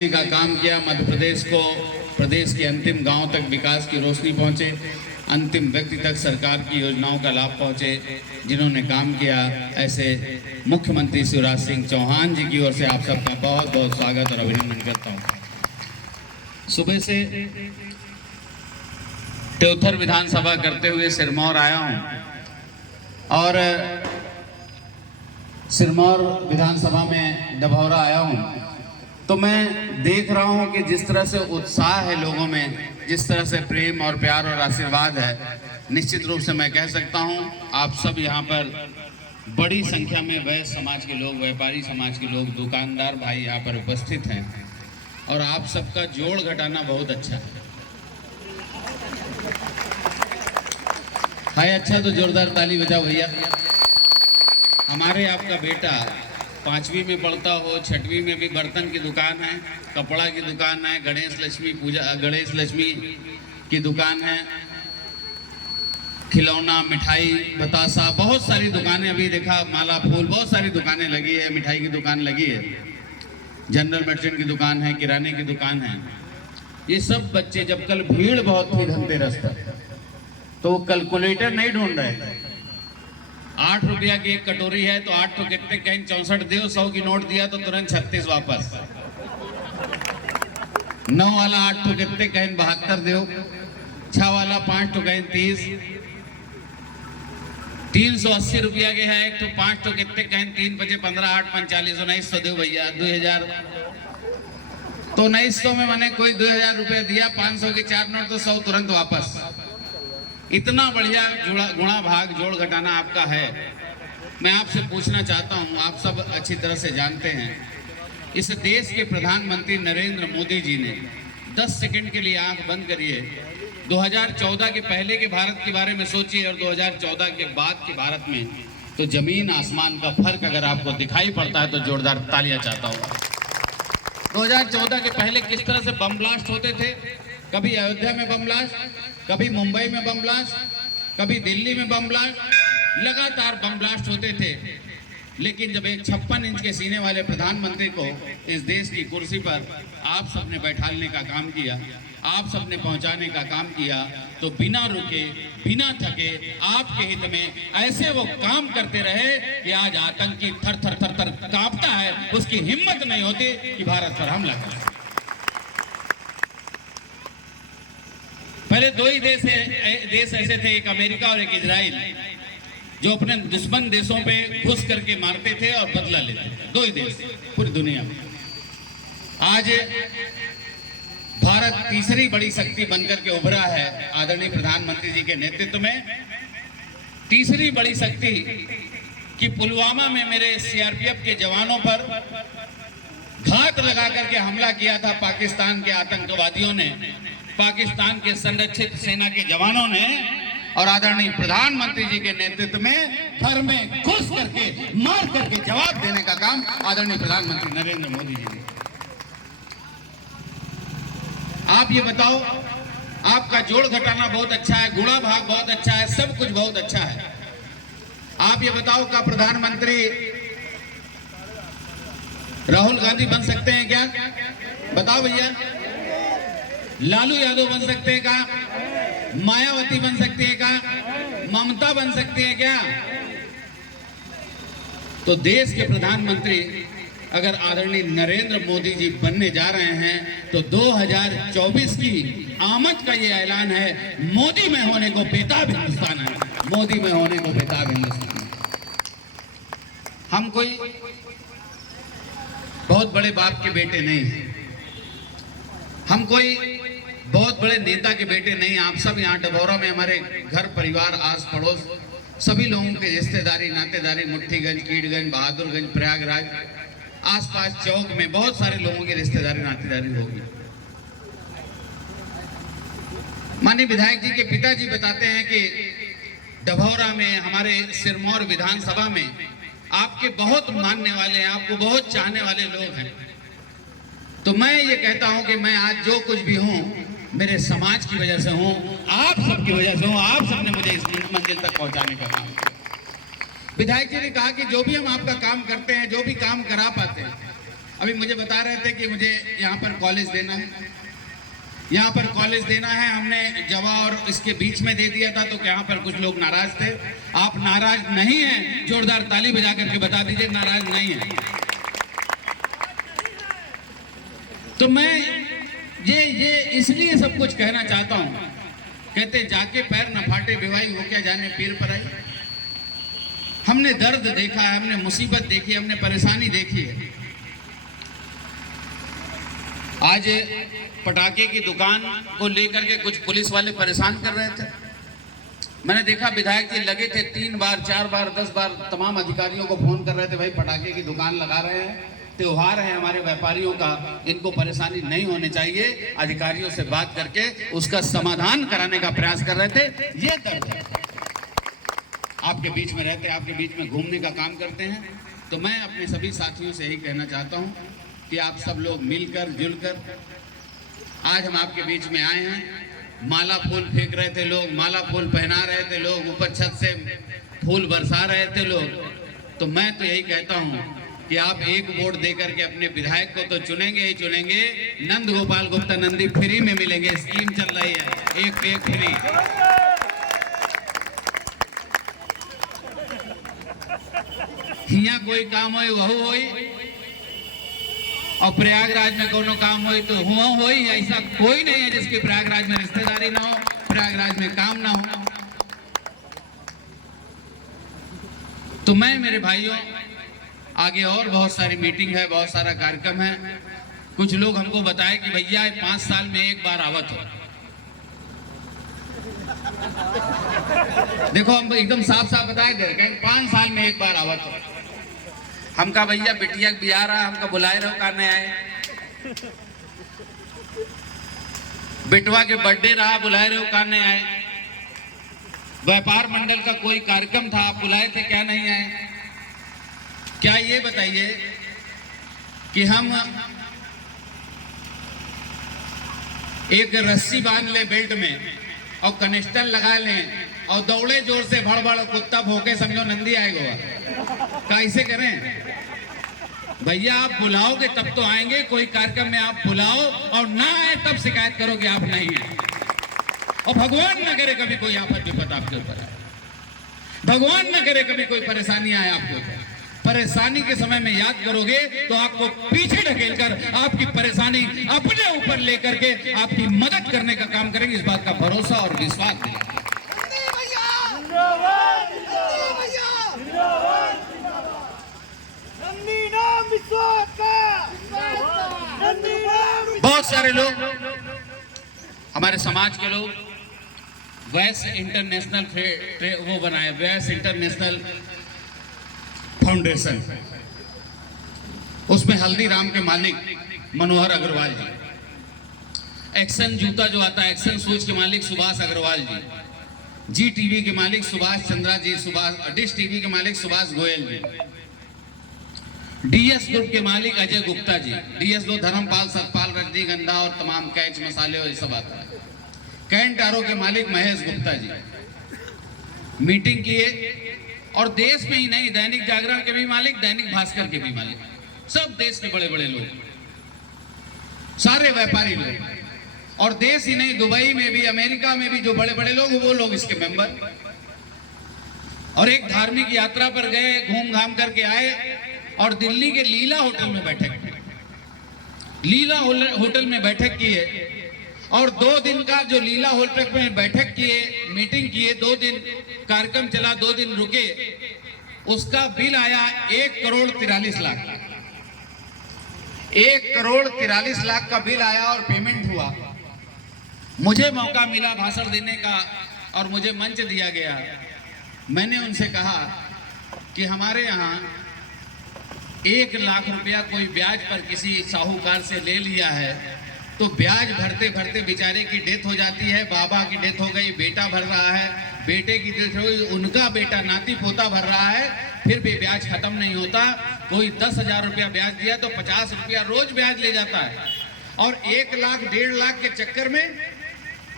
का काम किया। मध्य प्रदेश को प्रदेश के अंतिम गांव तक विकास की रोशनी पहुंचे, अंतिम व्यक्ति तक सरकार की योजनाओं का लाभ पहुंचे। जिन्होंने काम किया, ऐसे मुख्यमंत्री शिवराज सिंह चौहान जी की ओर से आप सबका बहुत बहुत स्वागत और अभिनंदन करता हूं। सुबह से त्योथर विधानसभा करते हुए सिरमौर आया हूं और सिरमौर विधानसभा में डभौरा आया हूं, तो मैं देख रहा हूं कि जिस तरह से उत्साह है लोगों में, जिस तरह से प्रेम और प्यार और आशीर्वाद है, निश्चित रूप से मैं कह सकता हूं आप सब यहाँ पर बड़ी संख्या में वैश्य समाज के लोग, व्यापारी समाज के लोग, दुकानदार भाई यहाँ पर उपस्थित हैं और आप सबका जोड़ घटाना बहुत अच्छा है। हाय, अच्छा तो जोरदार ताली बजाओ भैया। हमारे आपका बेटा 5वीं में पढ़ता हो, 6वीं में भी बर्तन की दुकान है, कपड़ा की दुकान है, गणेश लक्ष्मी की दुकान है, खिलौना, मिठाई, बतासा, बहुत सारी दुकानें अभी देखा, माला फूल, बहुत सारी दुकानें लगी है, मिठाई की दुकान लगी है, जनरल मर्चेंट की दुकान है, किराने की दुकान है। ये सब बच्चे, जब कल भीड़ बहुत थी धनतेरस पर, तो कैलकुलेटर नहीं ढूंढ रहे थे। 8 रुपया की एक कटोरी है तो 8 तो कितने कहीं 64 दो, 100 की नोट दिया तो तुरंत 36 वापस। 9 वाला 8 तो कितने कहीं 72 दो, 6 वाला 5 तो कहीं 30, 380 रुपया के है एक तो 5 तो कितने कहीं 3 बजे 15, 8 45, 1900 दो भैया, 2000 तो 1900 में मैंने कोई 2000 रुपया दिया, 500 की 4 नोट तो 100 तुरंत वापस। इतना बढ़िया गुणा भाग जोड़ घटाना आपका है। मैं आपसे पूछना चाहता हूं, आप सब अच्छी तरह से जानते हैं, इस देश के प्रधानमंत्री नरेंद्र मोदी जी ने 10 सेकंड के लिए आंख बंद करिए, 2014 के पहले के भारत के बारे में सोचिए और 2014 के बाद के भारत में, तो जमीन आसमान का फर्क अगर आपको दिखाई पड़ता है तो जोरदार तालियां चाहता हूं। 2014 के पहले किस तरह से बम ब्लास्ट होते थे, कभी अयोध्या में बम ब्लास्ट, कभी मुंबई में बम ब्लास्ट, कभी दिल्ली में बम ब्लास्ट, लगातार बम ब्लास्ट होते थे। लेकिन जब एक 56 इंच के सीने वाले प्रधानमंत्री को इस देश की कुर्सी पर आप सबने बैठाने का काम किया, आप सबने पहुंचाने का काम किया, तो बिना रुके, बिना थके, आपके हित में ऐसे वो काम करते रहे कि आज आतंकी थर थर थर थर कांपता है, उसकी हिम्मत नहीं होती कि भारत पर हमला करे। पहले 2 ही देश ऐसे थे, एक अमेरिका और एक इजराइल, जो अपने दुश्मन देशों पे घुस करके मारते थे और बदला लेते थे। 2 ही देश पूरी दुनिया में। आज भारत तीसरी बड़ी शक्ति बनकर के उभरा है आदरणीय प्रधानमंत्री जी के नेतृत्व में। तीसरी बड़ी शक्ति कि पुलवामा में मेरे सीआरपीएफ के जवानों पर घात लगा करके हमला किया था पाकिस्तान के आतंकवादियों ने, पाकिस्तान के संरक्षित सेना के जवानों ने, और आदरणीय प्रधानमंत्री जी के नेतृत्व में घर में घुस करके मार करके जवाब देने का काम आदरणीय प्रधानमंत्री नरेंद्र मोदी जी ने। आप ये बताओ, आपका जोड़ घटाना बहुत अच्छा है, गुणा भाग बहुत अच्छा है, सब कुछ बहुत अच्छा है। आप ये बताओ, का प्रधानमंत्री राहुल गांधी बन सकते हैं क्या? बताओ भैया। लालू यादव बन सकते हैं क्या? मायावती बन सकती है क्या? ममता बन सकती है क्या? तो देश के प्रधानमंत्री अगर आदरणीय नरेंद्र मोदी जी बनने जा रहे हैं तो 2024 की आमद का ये ऐलान है, मोदी में होने को बेताब हिंदुस्तान है, मोदी में होने को बेताब हिंदुस्तान है। हम कोई बहुत बड़े बाप के बेटे नहीं हैं, हम कोई बहुत बड़े नेता के बेटे नहीं। आप सब यहाँ डभौरा में हमारे घर परिवार, आस पड़ोस, सभी लोगों के रिश्तेदारी, नातेदारी, मुट्ठीगंज, कीड़गंज, बहादुरगंज, प्रयागराज, आसपास चौक में बहुत सारे लोगों की रिश्तेदारी, नातेदारी होगी। माननीय विधायक जी के पिताजी बताते हैं कि डभौरा में, हमारे सिरमौर विधानसभा में आपके बहुत मानने वाले हैं, आपको बहुत चाहने वाले लोग हैं। तो मैं ये कहता हूं कि मैं आज जो कुछ भी हूं, मेरे समाज की वजह से हूं, आप सबकी वजह से हूं। आप सबने मुझे इस मंजिल तक पहुंचाने का काम किया। विधायक जी ने कहा कि जो भी हम आपका काम करते हैं, जो भी काम करा पाते हैं, अभी मुझे बता रहे थे कि मुझे यहाँ पर कॉलेज देना है, यहाँ पर कॉलेज देना है। हमने जवा और इसके बीच में दे दिया था, तो यहाँ पर कुछ लोग नाराज थे। आप नाराज नहीं हैं? जोरदार ताली बजा करके बता दीजिए नाराज नहीं है। तो मैं ये इसलिए सब कुछ कहना चाहता हूं। कहते जाके पैर न फाटे बेवाई, वो क्या जाने पीर पर आई। हमने दर्द देखा है, हमने मुसीबत देखी, हमने परेशानी देखी है। आज पटाखे की दुकान को लेकर के कुछ पुलिस वाले परेशान कर रहे थे। मैंने देखा विधायक जी लगे थे 3 बार 4 बार 10 बार तमाम अधिकारियों को फोन कर रहे थे, भाई पटाखे की दुकान लगा रहे हैं, त्योहार है हमारे व्यापारियों का, इनको परेशानी नहीं होनी चाहिए। अधिकारियों से बात करके उसका समाधान कराने का प्रयास कर रहे थे। ये दर्द है। आपके बीच में रहते, आपके बीच में घूमने का काम करते हैं। तो मैं अपने सभी साथियों से यही कहना चाहता हूं कि आप सब लोग मिलकर जुलकर, आज हम आपके बीच में आए हैं। माला फूल फेंक रहे थे लोग, माला फूल पहना रहे थे लोग, ऊपर छत से फूल बरसा रहे थे लोग। तो मैं तो यही कहता हूं कि आप एक वोट देकर के अपने विधायक को तो चुनेंगे ही चुनेंगे। नंद गोपाल गुप्ता नंदी फ्री में मिलेंगे, स्कीम चल रही है, एक पे एक फ्री। यहाँ कोई काम हो वहू होई, और प्रयागराज में कोनो काम हो तो हुआ हो ही। ऐसा कोई नहीं है जिसके प्रयागराज में रिश्तेदारी ना हो, प्रयागराज में काम ना हो। तो मैं मेरे भाइयों, आगे और बहुत सारी मीटिंग है, बहुत सारा कार्यक्रम है। कुछ लोग हमको बताए कि भैया 5 साल में एक बार आवत हो। देखो हम एकदम साफ साफ बताए थे, 5 साल में एक बार आवत हो। हमका भैया बिटिया बिया रहा, हमका बुलाए रहो करने आए। बेटवा के बर्थडे रहा, बुलाए रहो करने आए। व्यापार मंडल का कोई कार्यक्रम था, आप बुलाए थे, क्या नहीं आए? क्या ये बताइए कि हम एक रस्सी बांध ले बेल्ट में और कनिस्टर लगा लें और दौड़े जोर से भड़बड़, कुत्ता भौंके, समझो नंदी आएगा। कैसे करें भैया? आप बुलाओगे तब तो आएंगे। कोई कार्यक्रम में आप बुलाओ और ना आए तब शिकायत करो कि आप नहीं है। और भगवान न करे कभी कोई आफत विपत आपके ऊपर आए, भगवान न करे कभी कोई परेशानी आए आपके ऊपर। परेशानी के समय में याद करोगे तो आपको पीछे ढकेलकर आपकी परेशानी अपने ऊपर लेकर के आपकी मदद करने का काम करेंगे। इस बात का भरोसा और विश्वास दिलाएं। बहुत सारे लोग, हमारे समाज के लोग वैस इंटरनेशनल वो बनाए, वैस इंटरनेशनल फाउंडेशन। उसमें हल्दीराम के मालिक मनोहर अग्रवाल जी, एक्शन जूता जो आता है, एक्शन शूज के मालिक सुभाष अग्रवाल जी, जी टीवी के मालिक सुभाष चंद्रा जी, डिश टीवी के मालिक सुभाष गोयल जी, डीएस ग्रुप के मालिक अजय गुप्ता जी, डीएस ग्रुप धर्मपाल, सतपाल, रजनीगंधा और तमाम कैच मसाले और ये सब आता है। कैंट आरो के मालिक महेश गुप्ता जी मीटिंग किए, और देश में ही नहीं, दैनिक जागरण के भी मालिक, दैनिक भास्कर के भी मालिक, सब देश के बड़े बड़े लोग, सारे व्यापारी लोग, और देश ही नहीं, दुबई में भी, अमेरिका में भी जो बड़े बड़े लोग, वो लोग इसके मेंबर। और एक धार्मिक यात्रा पर गए, घूम घाम करके आए और दिल्ली के लीला होटल में बैठक, लीला होटल में बैठक किए। और 2 दिन का जो लीला होटल में बैठक किए, मीटिंग किए, 2 दिन कार्यक्रम चला, 2 दिन रुके, उसका बिल आया 1,43,00,000। 1,43,00,000 का बिल आया और पेमेंट हुआ। मुझे मौका मिला भाषण देने का और मुझे मंच दिया गया। मैंने उनसे कहा कि हमारे यहाँ 1 लाख रुपया कोई ब्याज पर किसी साहूकार से ले लिया है, तो ब्याज भरते भरते बेचारे की डेथ हो जाती है। बाबा की डेथ हो गई, बेटा भर रहा है, बेटे की डेथ हो गई, उनका बेटा नाती पोता भर रहा है, फिर भी ब्याज खत्म नहीं होता। कोई 10,000 रुपया ब्याज दिया तो 50 रुपया रोज ब्याज ले जाता है। और 1 लाख 1.5 लाख के चक्कर में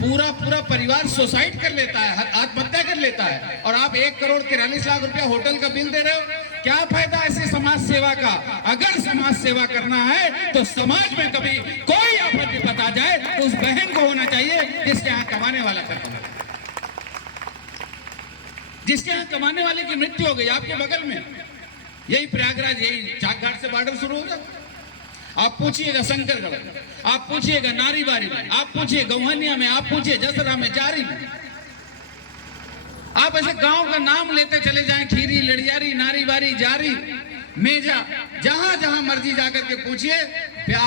पूरा परिवार सुसाइड कर लेता है, आत्महत्या कर लेता है। और आप 1,43,00,000 रुपया होटल का बिल दे रहे हो। क्या फायदा ऐसे समाज सेवा का? अगर समाज सेवा करना है तो समाज में कभी कोई आफत विपत आ जाए तो उस बहन को होना चाहिए जिसके यहाँ कमाने वाला खत्म है, जिसके यहाँ कमाने वाले की मृत्यु हो गई आपके बगल में, यही प्रयागराज, यही चाकघाट से बॉर्डर शुरू होगा। आप पूछिएगा शंकरगढ़, आप पूछिएगा नारीबारी में, आप पूछिए गौहनिया में, आप पूछिए जसरा में, जारी में। आप ऐसे गांव का नाम लेते चले जाएं, खीरी, लड़ियारी, नारीबारी, जारी, मेजा, जहां जहां मर्जी जाकर के पूछिए, प्याज